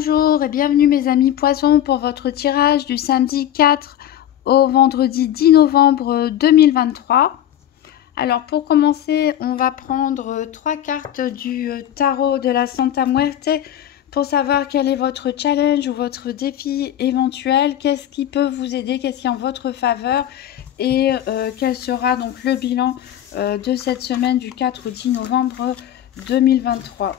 Bonjour et bienvenue mes amis poissons pour votre tirage du samedi 4 au vendredi 10 novembre 2023. Alors pour commencer, on va prendre 3 cartes du tarot de la Santa Muerte pour savoir quel est votre challenge ou votre défi éventuel, qu'est-ce qui peut vous aider, qu'est-ce qui est en votre faveur et quel sera donc le bilan de cette semaine du 4 au 10 novembre 2023.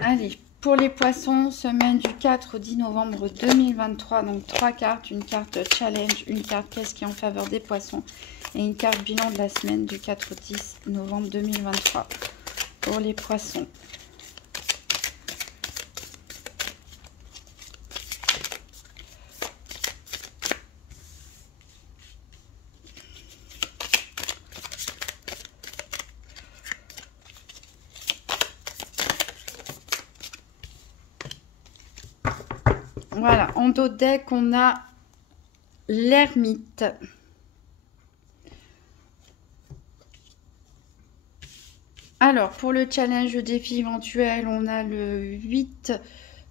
Allez, pour les poissons, semaine du 4 au 10 novembre 2023, donc 3 cartes, une carte challenge, une carte qu'est-ce qui est en faveur des poissons et une carte bilan de la semaine du 4 au 10 novembre 2023 pour les poissons. Voilà, en dos de deck, on a l'ermite. Alors, pour le challenge, le défi éventuel, on a le 8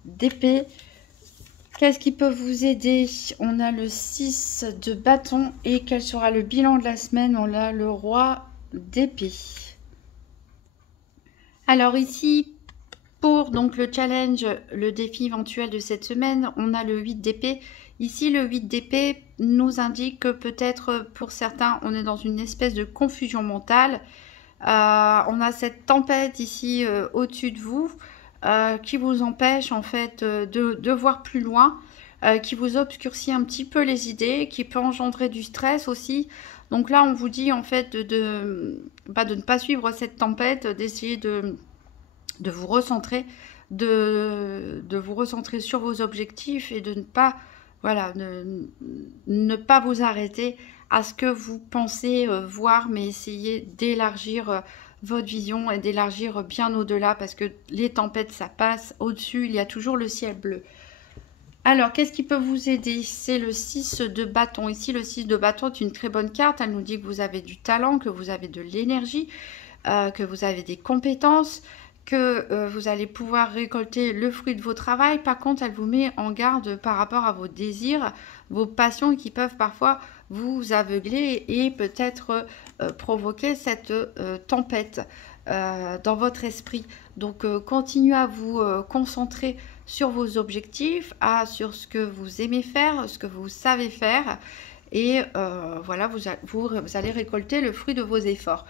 d'épée. Qu'est-ce qui peut vous aider? On a le 6 de bâton. Et quel sera le bilan de la semaine? On a le roi d'épée. Alors ici, pour donc le challenge, le défi éventuel de cette semaine, on a le 8 d'épée. Ici, le 8 d'épée nous indique que peut-être pour certains, on est dans une espèce de confusion mentale. On a cette tempête ici au-dessus de vous qui vous empêche en fait de voir plus loin, qui vous obscurcit un petit peu les idées, qui peut engendrer du stress aussi. Donc là, on vous dit en fait de ne pas suivre cette tempête, d'essayer de vous recentrer, de vous recentrer sur vos objectifs et de ne pas, voilà, ne pas vous arrêter à ce que vous pensez voir, mais essayer d'élargir votre vision et d'élargir bien au-delà, parce que les tempêtes, ça passe. Au-dessus, il y a toujours le ciel bleu. Alors, qu'est-ce qui peut vous aider? C'est le 6 de bâton. Ici, le 6 de bâton est une très bonne carte. Elle nous dit que vous avez du talent, que vous avez de l'énergie, que vous avez des compétences, que vous allez pouvoir récolter le fruit de vos travail. Par contre, elle vous met en garde par rapport à vos désirs, vos passions qui peuvent parfois vous aveugler et peut-être provoquer cette tempête dans votre esprit. Donc, continuez à vous concentrer sur vos objectifs, sur ce que vous aimez faire, ce que vous savez faire. Et voilà, vous allez récolter le fruit de vos efforts.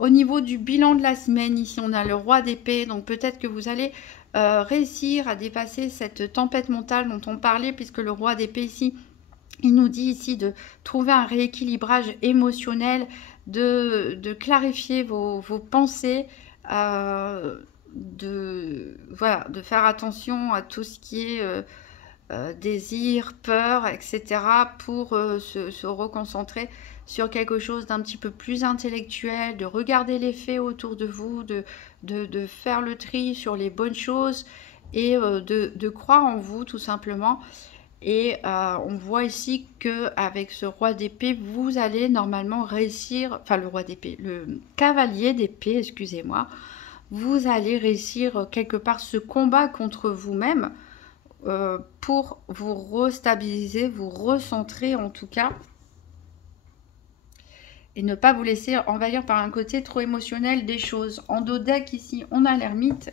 Au niveau du bilan de la semaine, ici on a le roi d'épée, donc peut-être que vous allez réussir à dépasser cette tempête mentale dont on parlait, puisque le roi d'épée ici, il nous dit ici de trouver un rééquilibrage émotionnel, de clarifier vos pensées, de faire attention à tout ce qui est désir, peur, etc. pour se reconcentrer sur quelque chose d'un petit peu plus intellectuel, de regarder les faits autour de vous, de faire le tri sur les bonnes choses et de croire en vous tout simplement. Et on voit ici qu'avec ce roi d'épée, vous allez normalement réussir, enfin le roi d'épée, le cavalier d'épée, excusez-moi, vous allez réussir quelque part ce combat contre vous-même pour vous restabiliser, vous recentrer en tout cas, et ne pas vous laisser envahir par un côté trop émotionnel des choses. En dos deck ici, on a l'ermite.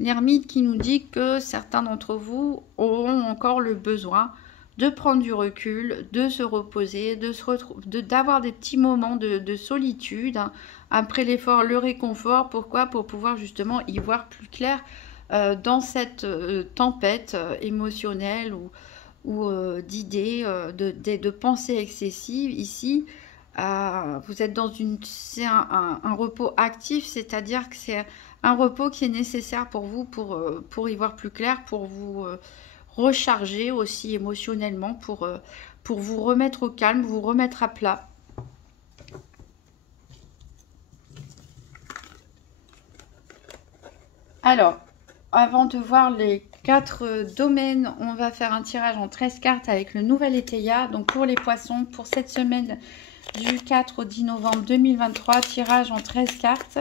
L'ermite qui nous dit que certains d'entre vous auront encore le besoin de prendre du recul, de se reposer, d'avoir des petits moments de solitude. Hein. Après l'effort, le réconfort. Pourquoi? Pour pouvoir justement y voir plus clair dans cette tempête émotionnelle ou d'idées, de pensées excessives ici. Vous êtes dans un repos actif, c'est-à-dire que c'est un repos qui est nécessaire pour vous pour y voir plus clair, pour vous recharger aussi émotionnellement, pour vous remettre au calme, vous remettre à plat. Alors, avant de voir les 4 domaines, on va faire un tirage en 13 cartes avec le nouvel Éteilla. Donc pour les poissons, pour cette semaine du 4 au 10 novembre 2023, tirage en 13 cartes.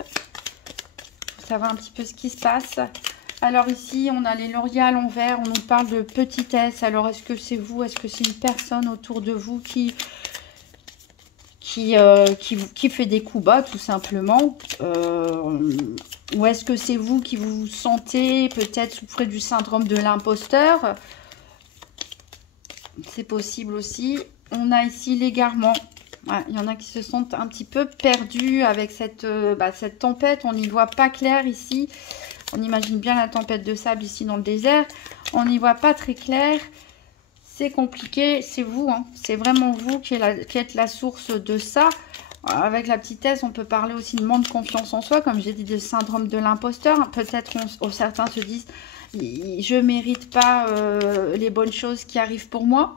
Pour savoir un petit peu ce qui se passe. Alors ici, on a les L'Oréal en vert, on nous parle de petitesse. Alors est-ce que c'est vous, est-ce que c'est une personne autour de vous qui fait des coups bas tout simplement, ou est-ce que c'est vous qui vous sentez peut-être souffrir du syndrome de l'imposteur? C'est possible aussi. On a ici l'égarement. Ouais, il y en a qui se sentent un petit peu perdus avec cette tempête. On n'y voit pas clair ici. On imagine bien la tempête de sable ici dans le désert. On n'y voit pas très clair. C'est compliqué, c'est vous, hein. C'est vraiment vous qui êtes la source de ça. Avec la petitesse, on peut parler aussi de manque de confiance en soi, comme j'ai dit, de syndrome de l'imposteur. Peut-être certains se disent, je ne mérite pas les bonnes choses qui arrivent pour moi.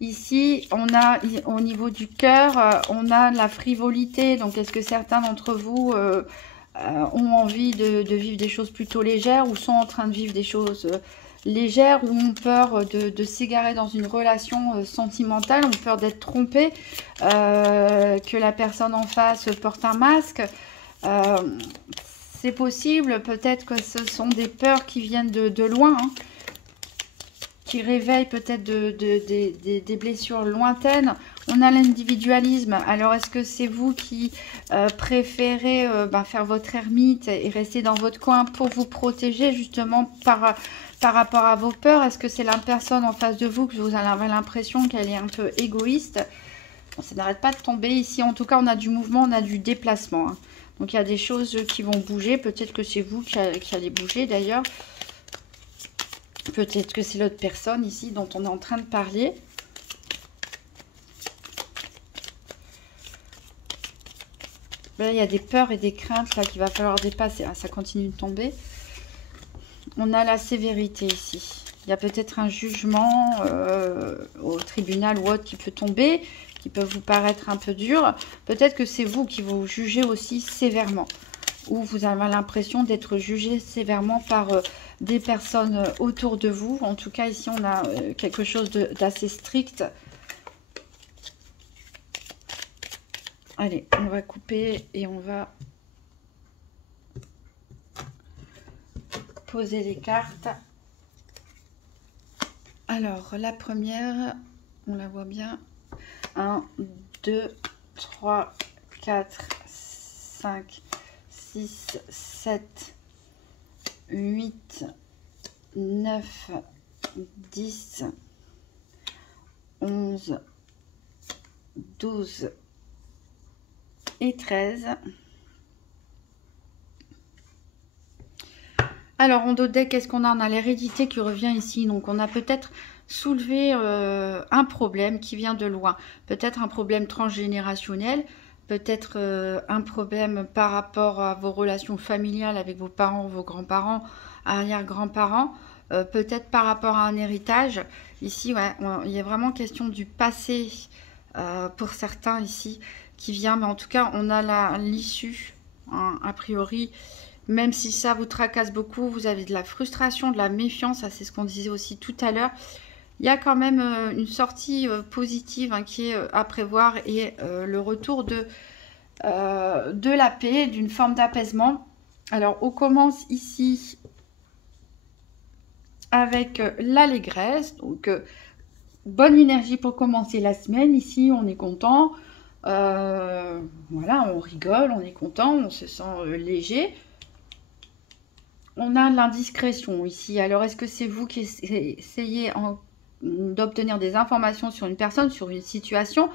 Ici, on a au niveau du cœur, on a la frivolité. Donc, est-ce que certains d'entre vous ont envie de vivre des choses plutôt légères ou sont en train de vivre des choses légères ou ont peur de s'égarer dans une relation sentimentale, ont peur d'être trompés, que la personne en face porte un masque. C'est possible, peut-être que ce sont des peurs qui viennent de loin, hein, qui réveillent peut-être des blessures lointaines. On a l'individualisme. Alors, est-ce que c'est vous qui préférez faire votre ermite et rester dans votre coin pour vous protéger justement par rapport à vos peurs? Est-ce que c'est la personne en face de vous que vous avez l'impression qu'elle est un peu égoïste? Bon, ça n'arrête pas de tomber ici. En tout cas, on a du mouvement, on a du déplacement, hein. Donc, il y a des choses qui vont bouger. Peut-être que c'est vous qui allez bouger d'ailleurs. Peut-être que c'est l'autre personne ici dont on est en train de parler. Là, il y a des peurs et des craintes là qu'il va falloir dépasser. Ah, ça continue de tomber. On a la sévérité ici. Il y a peut-être un jugement au tribunal ou autre qui peut tomber, qui peut vous paraître un peu dur. Peut-être que c'est vous qui vous jugez aussi sévèrement. Ou vous avez l'impression d'être jugé sévèrement par des personnes autour de vous. En tout cas, ici, on a quelque chose d'assez strict. Allez, on va couper et on va poser les cartes. Alors, la première, on la voit bien. 1, 2, 3, 4, 5, 6, 7, 8, 9, 10, 11, 12 et 13. Alors, en dos de deck, qu'est-ce qu'on a? On a l'hérédité qui revient ici. Donc, on a peut-être soulevé un problème qui vient de loin. Peut-être un problème transgénérationnel. Peut-être un problème par rapport à vos relations familiales avec vos parents, vos grands-parents, arrière-grands-parents. Peut-être par rapport à un héritage. Ici, ouais, il y a vraiment question du passé pour certains ici qui vient. Mais en tout cas, on a l'issue, hein, a priori. Même si ça vous tracasse beaucoup, vous avez de la frustration, de la méfiance. Ça, c'est ce qu'on disait aussi tout à l'heure. Il y a quand même une sortie positive, hein, qui est à prévoir et le retour de la paix, d'une forme d'apaisement. Alors, on commence ici avec l'allégresse. Donc, bonne énergie pour commencer la semaine. Ici, on est content. Voilà, on rigole, on est content, on se sent léger. On a l'indiscrétion ici. Alors, est-ce que c'est vous qui essayez d'obtenir des informations sur une personne, sur une situation,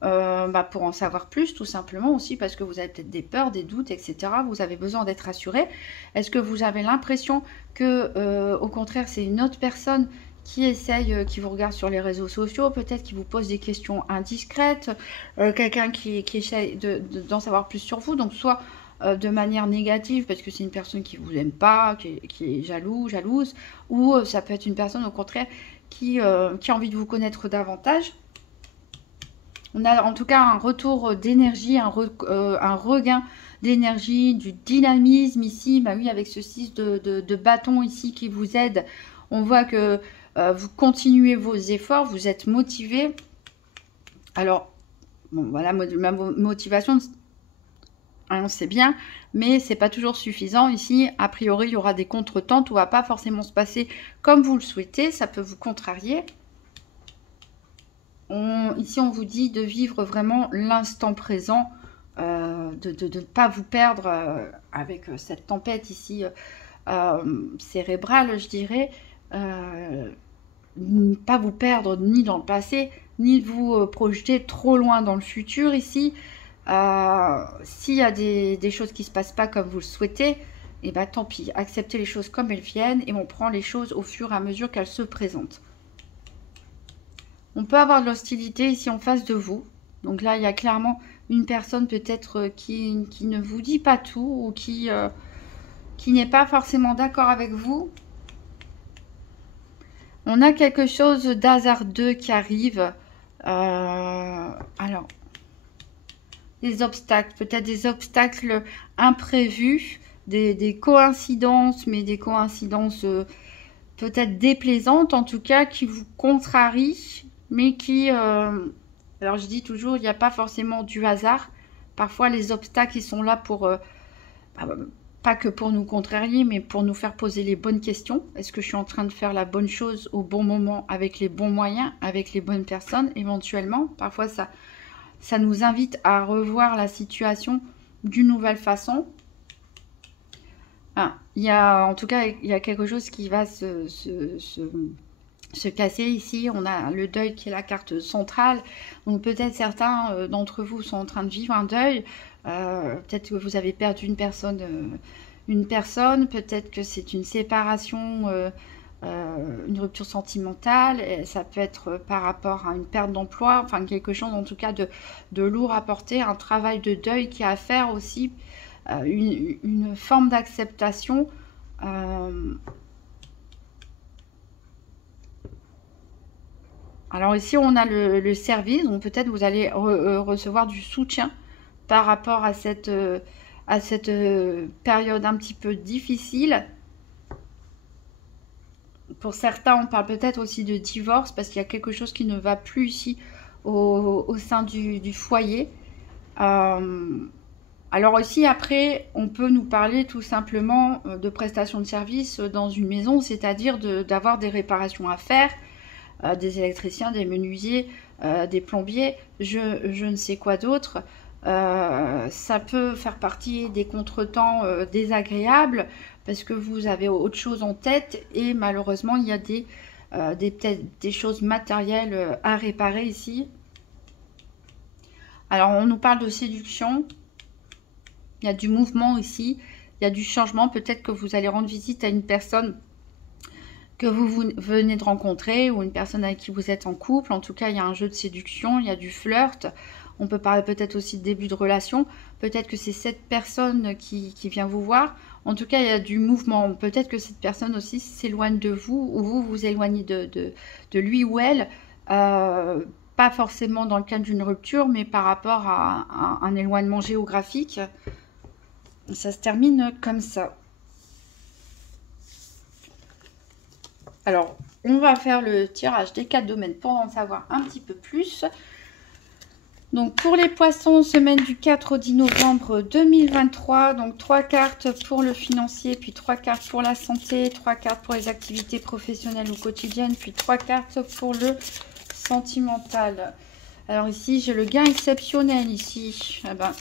pour en savoir plus, tout simplement aussi, parce que vous avez peut-être des peurs, des doutes, etc. Vous avez besoin d'être rassuré. Est-ce que vous avez l'impression que, au contraire, c'est une autre personne qui essaye, qui vous regarde sur les réseaux sociaux, peut-être qui vous pose des questions indiscrètes, quelqu'un qui essaye d'en savoir plus sur vous, donc soit de manière négative parce que c'est une personne qui vous aime pas, qui est jalouse, ou ça peut être une personne au contraire qui a envie de vous connaître davantage. On a en tout cas un retour d'énergie, un regain d'énergie, du dynamisme ici. Bah oui, avec ce 6 de bâton ici qui vous aide, on voit que vous continuez vos efforts, vous êtes motivé. Alors, bon, voilà, ma motivation, on sait bien, mais c'est pas toujours suffisant. Ici, a priori, il y aura des contretemps, tout va pas forcément se passer comme vous le souhaitez, ça peut vous contrarier. Ici, on vous dit de vivre vraiment l'instant présent, de ne pas vous perdre avec cette tempête ici cérébrale, je dirais. Ne pas vous perdre ni dans le passé, ni vous projeter trop loin dans le futur ici. S'il y a des choses qui ne se passent pas comme vous le souhaitez, et bien tant pis, acceptez les choses comme elles viennent et on prend les choses au fur et à mesure qu'elles se présentent. On peut avoir de l'hostilité ici en face de vous. Donc là, il y a clairement une personne peut-être qui ne vous dit pas tout ou qui n'est pas forcément d'accord avec vous. On a quelque chose d'hasardeux qui arrive. Alors, des obstacles, peut-être des obstacles imprévus, des coïncidences, mais des coïncidences peut-être déplaisantes, en tout cas, qui vous contrarient, mais qui... alors, je dis toujours, il n'y a pas forcément du hasard. Parfois, les obstacles, ils sont là pour... pas que pour nous contrarier, mais pour nous faire poser les bonnes questions. Est-ce que je suis en train de faire la bonne chose au bon moment, avec les bons moyens, avec les bonnes personnes, éventuellement? Parfois, ça nous invite à revoir la situation d'une nouvelle façon. En tout cas, il y a quelque chose qui va se casser ici. On a le deuil qui est la carte centrale. Donc peut-être certains d'entre vous sont en train de vivre un deuil. Peut-être que vous avez perdu une personne, peut-être que c'est une séparation, une rupture sentimentale. Et ça peut être par rapport à une perte d'emploi, enfin quelque chose en tout cas de lourd à porter, un travail de deuil qui a à faire aussi, une forme d'acceptation. Alors ici on a le service, donc peut-être vous allez recevoir du soutien par rapport à cette période un petit peu difficile. Pour certains, on parle peut-être aussi de divorce parce qu'il y a quelque chose qui ne va plus ici au sein du foyer. Alors ici, après, on peut nous parler tout simplement de prestations de services dans une maison, c'est-à-dire d'avoir des réparations à faire, des électriciens, des menuisiers, des plombiers, je ne sais quoi d'autre. Ça peut faire partie des contretemps désagréables parce que vous avez autre chose en tête et malheureusement il y a peut-être des choses matérielles à réparer ici. Alors on nous parle de séduction, il y a du mouvement ici, il y a du changement, peut-être que vous allez rendre visite à une personne que vous venez de rencontrer ou une personne avec qui vous êtes en couple. En tout cas il y a un jeu de séduction, il y a du flirt. On peut parler peut-être aussi de début de relation. Peut-être que c'est cette personne qui vient vous voir. En tout cas, il y a du mouvement. Peut-être que cette personne aussi s'éloigne de vous ou vous vous éloignez de lui ou elle. Pas forcément dans le cadre d'une rupture, mais par rapport à un éloignement géographique. Ça se termine comme ça. Alors, on va faire le tirage des 4 domaines pour en savoir un petit peu plus. Donc pour les poissons, semaine du 4 au 10 novembre 2023, donc 3 cartes pour le financier, puis 3 cartes pour la santé, 3 cartes pour les activités professionnelles ou quotidiennes, puis 3 cartes pour le sentimental. Alors ici, j'ai le gain exceptionnel ici. Eh ben,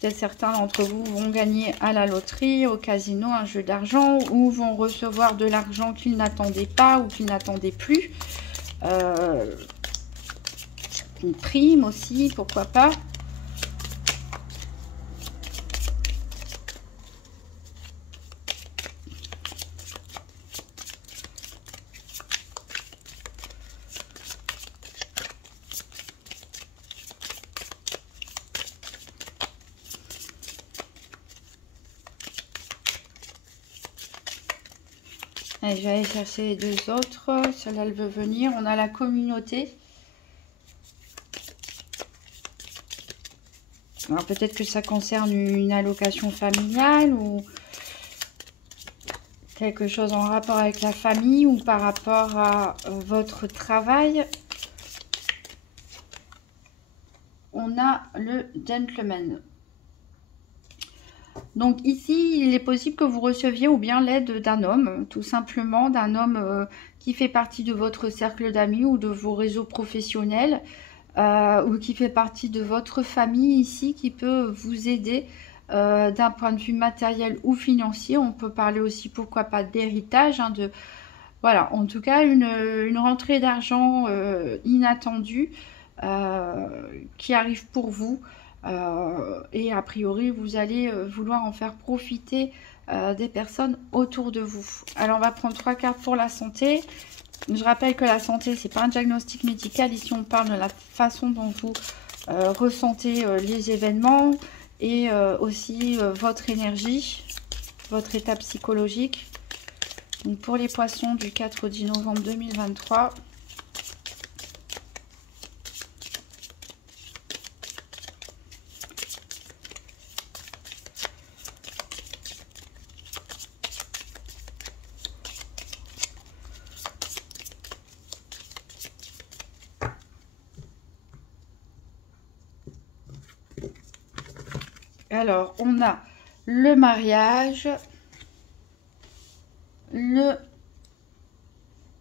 peut-être certains d'entre vous vont gagner à la loterie, au casino, un jeu d'argent, ou vont recevoir de l'argent qu'ils n'attendaient pas ou qu'ils n'attendaient plus. Une prime aussi, pourquoi pas. Allez, je vais aller chercher les deux autres. Celle-là, elle veut venir. On a la communauté. Alors peut-être que ça concerne une allocation familiale ou quelque chose en rapport avec la famille ou par rapport à votre travail. On a le gentleman. Donc ici, il est possible que vous receviez ou bien l'aide d'un homme, tout simplement, d'un homme qui fait partie de votre cercle d'amis ou de vos réseaux professionnels, ou qui fait partie de votre famille ici, qui peut vous aider d'un point de vue matériel ou financier. On peut parler aussi, pourquoi pas, d'héritage, hein, voilà, en tout cas, une rentrée d'argent inattendue qui arrive pour vous. Et a priori, vous allez vouloir en faire profiter des personnes autour de vous. Alors, on va prendre 3 cartes pour la santé. Je rappelle que la santé, c'est pas un diagnostic médical. Ici, on parle de la façon dont vous ressentez les événements et aussi votre énergie, votre état psychologique. Donc, pour les poissons du 4 au 10 novembre 2023. Alors, on a le mariage,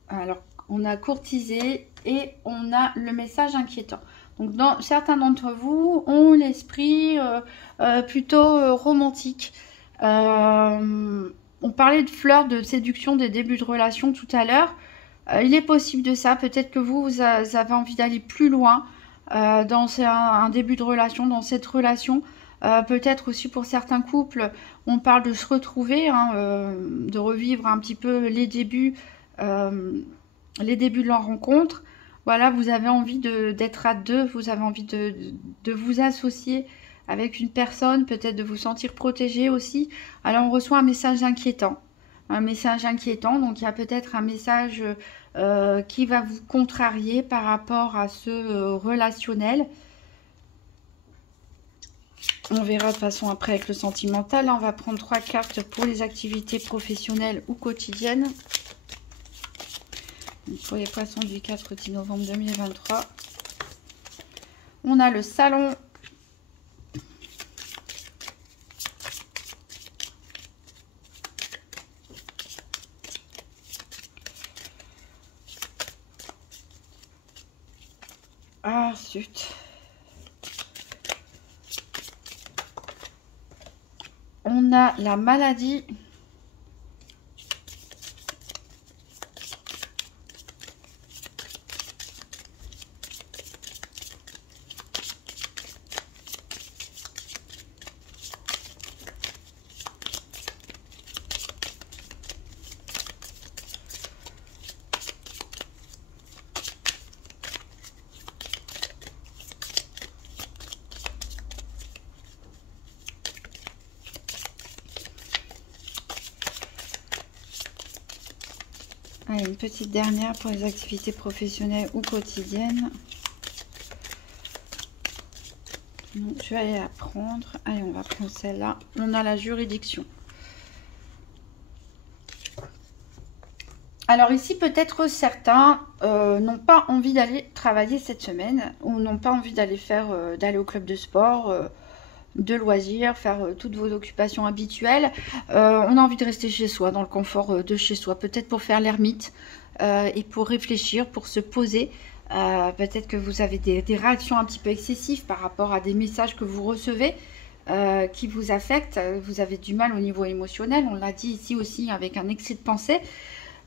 alors, on a courtisé et on a le message inquiétant. Donc, certains d'entre vous ont l'esprit plutôt romantique. On parlait de fleurs, de séduction, des débuts de relation tout à l'heure. Il est possible de ça. Peut-être que vous avez envie d'aller plus loin dans un début de relation, dans cette relation. Peut-être aussi pour certains couples, on parle de se retrouver, hein, de revivre un petit peu les débuts de leur rencontre. Voilà, vous avez envie d'être à deux, vous avez envie de vous associer avec une personne, peut-être de vous sentir protégé aussi. Alors on reçoit un message inquiétant. Un message inquiétant, donc il y a peut-être un message qui va vous contrarier par rapport à ce relationnel. On verra de façon après avec le sentimental. Là, on va prendre 3 cartes pour les activités professionnelles ou quotidiennes. Donc, pour les poissons du 4 au 10 novembre 2023. On a le salon. Ah, zut. On a la maladie. Allez, une petite dernière pour les activités professionnelles ou quotidiennes. Donc, je vais aller la prendre. Allez, on va prendre celle-là. On a la juridiction. Alors ici, peut-être certains n'ont pas envie d'aller travailler cette semaine ou n'ont pas envie d'aller d'aller au club de sport, de loisirs, faire toutes vos occupations habituelles. On a envie de rester chez soi, dans le confort de chez soi, peut-être pour faire l'ermite et pour réfléchir, pour se poser. Peut-être que vous avez des réactions un petit peu excessives par rapport à des messages que vous recevez qui vous affectent. Vous avez du mal au niveau émotionnel, on l'a dit ici aussi avec un excès de pensée.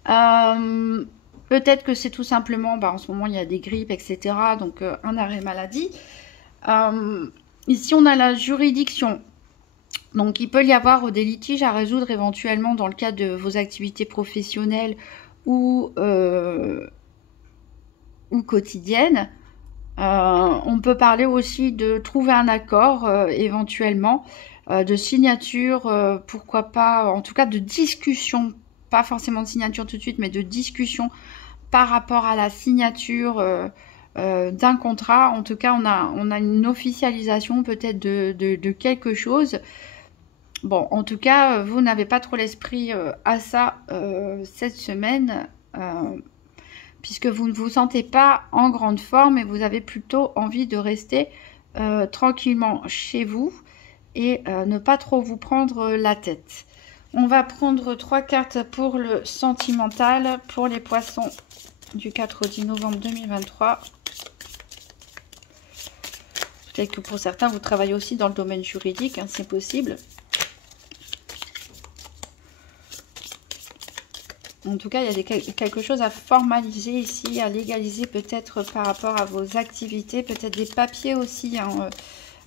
Peut-être que c'est tout simplement, en ce moment il y a des grippes, etc. Donc un arrêt maladie. Ici, on a la juridiction. Donc, il peut y avoir des litiges à résoudre éventuellement dans le cadre de vos activités professionnelles ou quotidiennes. On peut parler aussi de trouver un accord éventuellement, de signature, pourquoi pas, en tout cas de discussion, pas forcément de signature tout de suite, mais de discussion par rapport à la signature d'un contrat. En tout cas, on a une officialisation peut-être de quelque chose. Bon, en tout cas, vous n'avez pas trop l'esprit à ça cette semaine, puisque vous ne vous sentez pas en grande forme et vous avez plutôt envie de rester tranquillement chez vous et ne pas trop vous prendre la tête. On va prendre 3 cartes pour le sentimental, pour les poissons du 4 au 10 novembre 2023. Peut-être que pour certains, vous travaillez aussi dans le domaine juridique, hein, c'est possible. En tout cas, il y a quelque chose à formaliser ici, à légaliser peut-être par rapport à vos activités, peut-être des papiers aussi hein,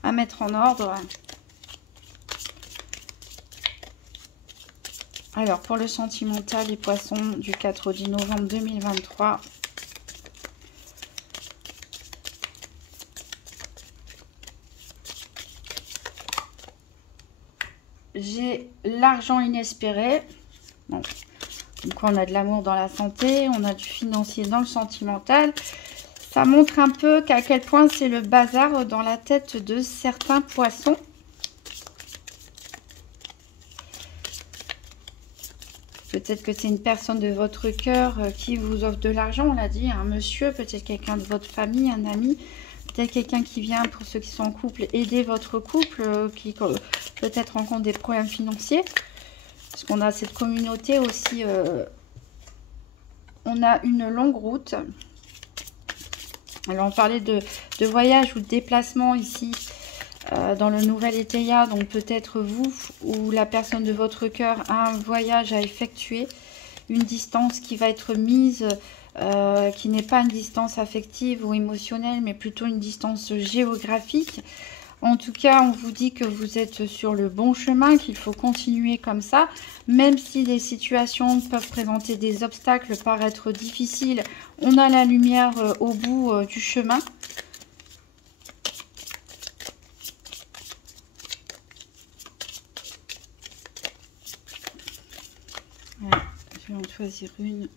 à mettre en ordre. Alors, pour le sentimental, les poissons du 4 au 10 novembre 2023. J'ai l'argent inespéré. Bon. Donc on a de l'amour dans la santé, on a du financier dans le sentimental. Ça montre un peu qu'à quel point c'est le bazar dans la tête de certains poissons. Peut-être que c'est une personne de votre cœur qui vous offre de l'argent, on l'a dit, un monsieur, peut-être quelqu'un de votre famille, un ami. Peut-être quelqu'un qui vient, pour ceux qui sont en couple, aider votre couple, qui peut-être rencontre des problèmes financiers. Parce qu'on a cette communauté aussi, on a une longue route. Alors on parlait de voyage ou de déplacement ici dans le nouvel Éteia. Donc peut-être vous ou la personne de votre cœur a un voyage à effectuer. Une distance qui va être mise, qui n'est pas une distance affective ou émotionnelle, mais plutôt une distance géographique. En tout cas, on vous dit que vous êtes sur le bon chemin, qu'il faut continuer comme ça, même si des situations peuvent présenter des obstacles, paraître difficiles. On a la lumière au bout du chemin. Voilà, je vais en choisir une.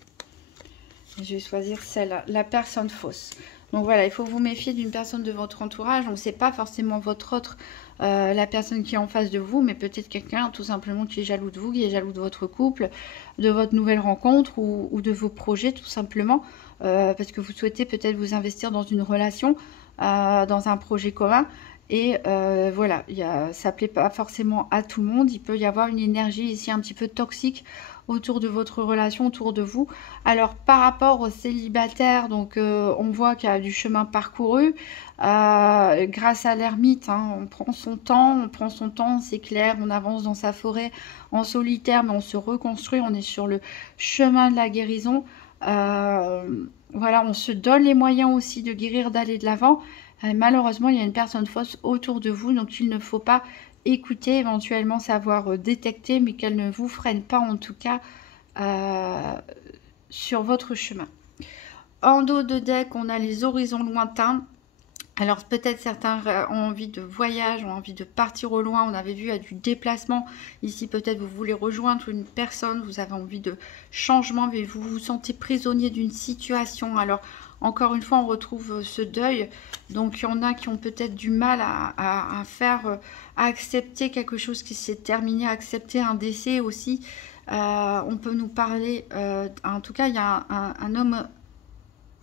Je vais choisir celle-là, la personne fausse. Donc voilà, il faut vous méfier d'une personne de votre entourage. On ne sait pas forcément votre autre, la personne qui est en face de vous, mais peut-être quelqu'un tout simplement qui est jaloux de vous, qui est jaloux de votre couple, de votre nouvelle rencontre ou de vos projets tout simplement. Parce que vous souhaitez peut-être vous investir dans une relation, dans un projet commun. Et voilà, ça ne plaît pas forcément à tout le monde. Il peut y avoir une énergie ici un petit peu toxique autour de votre relation, autour de vous. Alors par rapport aux célibataires, donc on voit qu'il y a du chemin parcouru grâce à l'ermite, hein, on prend son temps, c'est clair, on avance dans sa forêt en solitaire, mais on se reconstruit, on est sur le chemin de la guérison. Voilà, on se donne les moyens aussi de guérir, d'aller de l'avant. Malheureusement, il y a une personne fausse autour de vous, donc il ne faut pas écouter, éventuellement savoir détecter, mais qu'elle ne vous freine pas en tout cas sur votre chemin. En dos de deck, on a les horizons lointains. Alors peut-être certains ont envie de voyage, ont envie de partir au loin. On avait vu à du déplacement. Ici peut-être vous voulez rejoindre une personne, vous avez envie de changement, mais vous vous sentez prisonnier d'une situation. Alors encore une fois, on retrouve ce deuil. Donc il y en a qui ont peut-être du mal à accepter quelque chose qui s'est terminé, à accepter un décès aussi. On peut nous parler, en tout cas il y a un homme,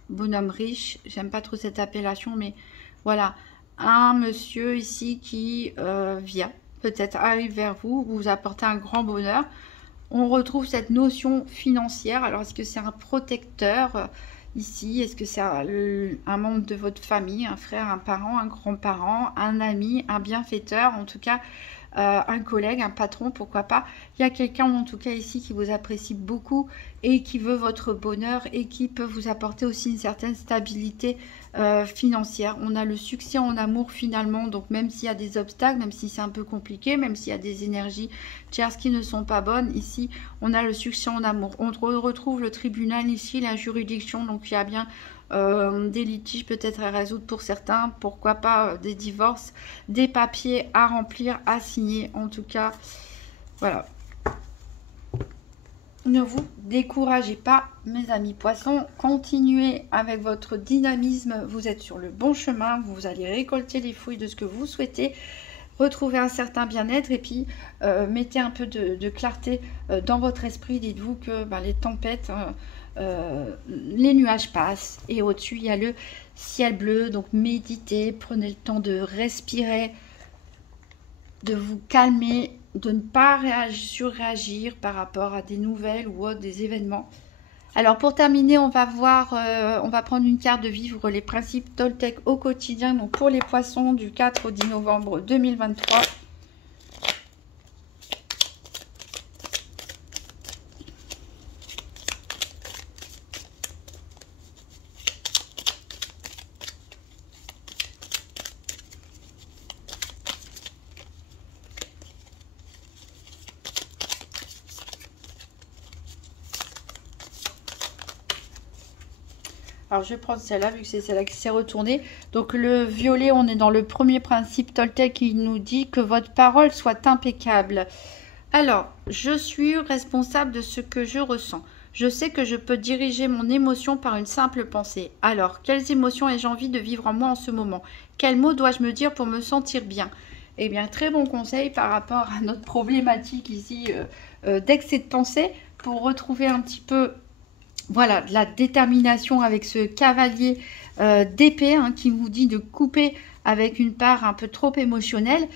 bonhomme riche, j'aime pas trop cette appellation, mais voilà, un monsieur ici qui vient, peut-être arrive vers vous, vous apportez un grand bonheur. On retrouve cette notion financière. Alors est-ce que c'est un protecteur ici? Est-ce que c'est un membre de votre famille, un frère, un parent, un grand-parent, un ami, un bienfaiteur, en tout cas un collègue, un patron, pourquoi pas. Il y a quelqu'un en tout cas ici qui vous apprécie beaucoup et qui veut votre bonheur et qui peut vous apporter aussi une certaine stabilité financière. On a le succès en amour finalement, donc même s'il y a des obstacles, même si c'est un peu compliqué, même s'il y a des énergies tierces qui ne sont pas bonnes, ici on a le succès en amour. On retrouve le tribunal ici, la juridiction, donc il y a bien des litiges peut-être à résoudre pour certains, pourquoi pas des divorces, des papiers à remplir, à signer, en tout cas voilà. Ne vous découragez pas, mes amis poissons. Continuez avec votre dynamisme. Vous êtes sur le bon chemin. Vous allez récolter les fruits de ce que vous souhaitez. Retrouver un certain bien-être. Et puis, mettez un peu de clarté dans votre esprit. Dites-vous que les tempêtes, les nuages passent. Et au-dessus, il y a le ciel bleu. Donc, méditez. Prenez le temps de respirer, de vous calmer, de ne pas surréagir par rapport à des nouvelles ou des événements. Alors pour terminer, on va voir, on va prendre une carte de vivre les principes Toltec au quotidien, donc pour les poissons du 4 au 10 novembre 2023. Alors, je vais prendre celle-là, vu que c'est celle-là qui s'est retournée. Donc, le violet, on est dans le premier principe Toltec qui nous dit que votre parole soit impeccable. Alors, je suis responsable de ce que je ressens. Je sais que je peux diriger mon émotion par une simple pensée. Alors, quelles émotions ai-je envie de vivre en moi en ce moment? Quels mots dois-je me dire pour me sentir bien? Eh bien, très bon conseil par rapport à notre problématique ici d'excès de pensée, pour retrouver un petit peu... Voilà, de la détermination avec ce cavalier d'épée qui vous dit de couper avec une part un peu trop émotionnelle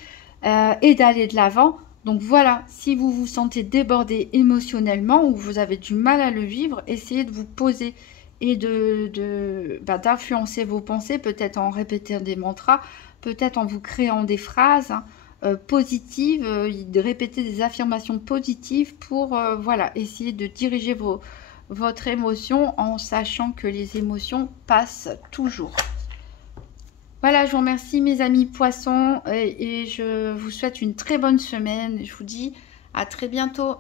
et d'aller de l'avant. Donc voilà, si vous vous sentez débordé émotionnellement ou vous avez du mal à le vivre, essayez de vous poser et d'influencer vos pensées, peut-être en répétant des mantras, peut-être en vous créant des phrases positives, de répéter des affirmations positives pour voilà, essayer de diriger votre émotion en sachant que les émotions passent toujours. Voilà, je vous remercie mes amis poissons et je vous souhaite une très bonne semaine. Je vous dis à très bientôt.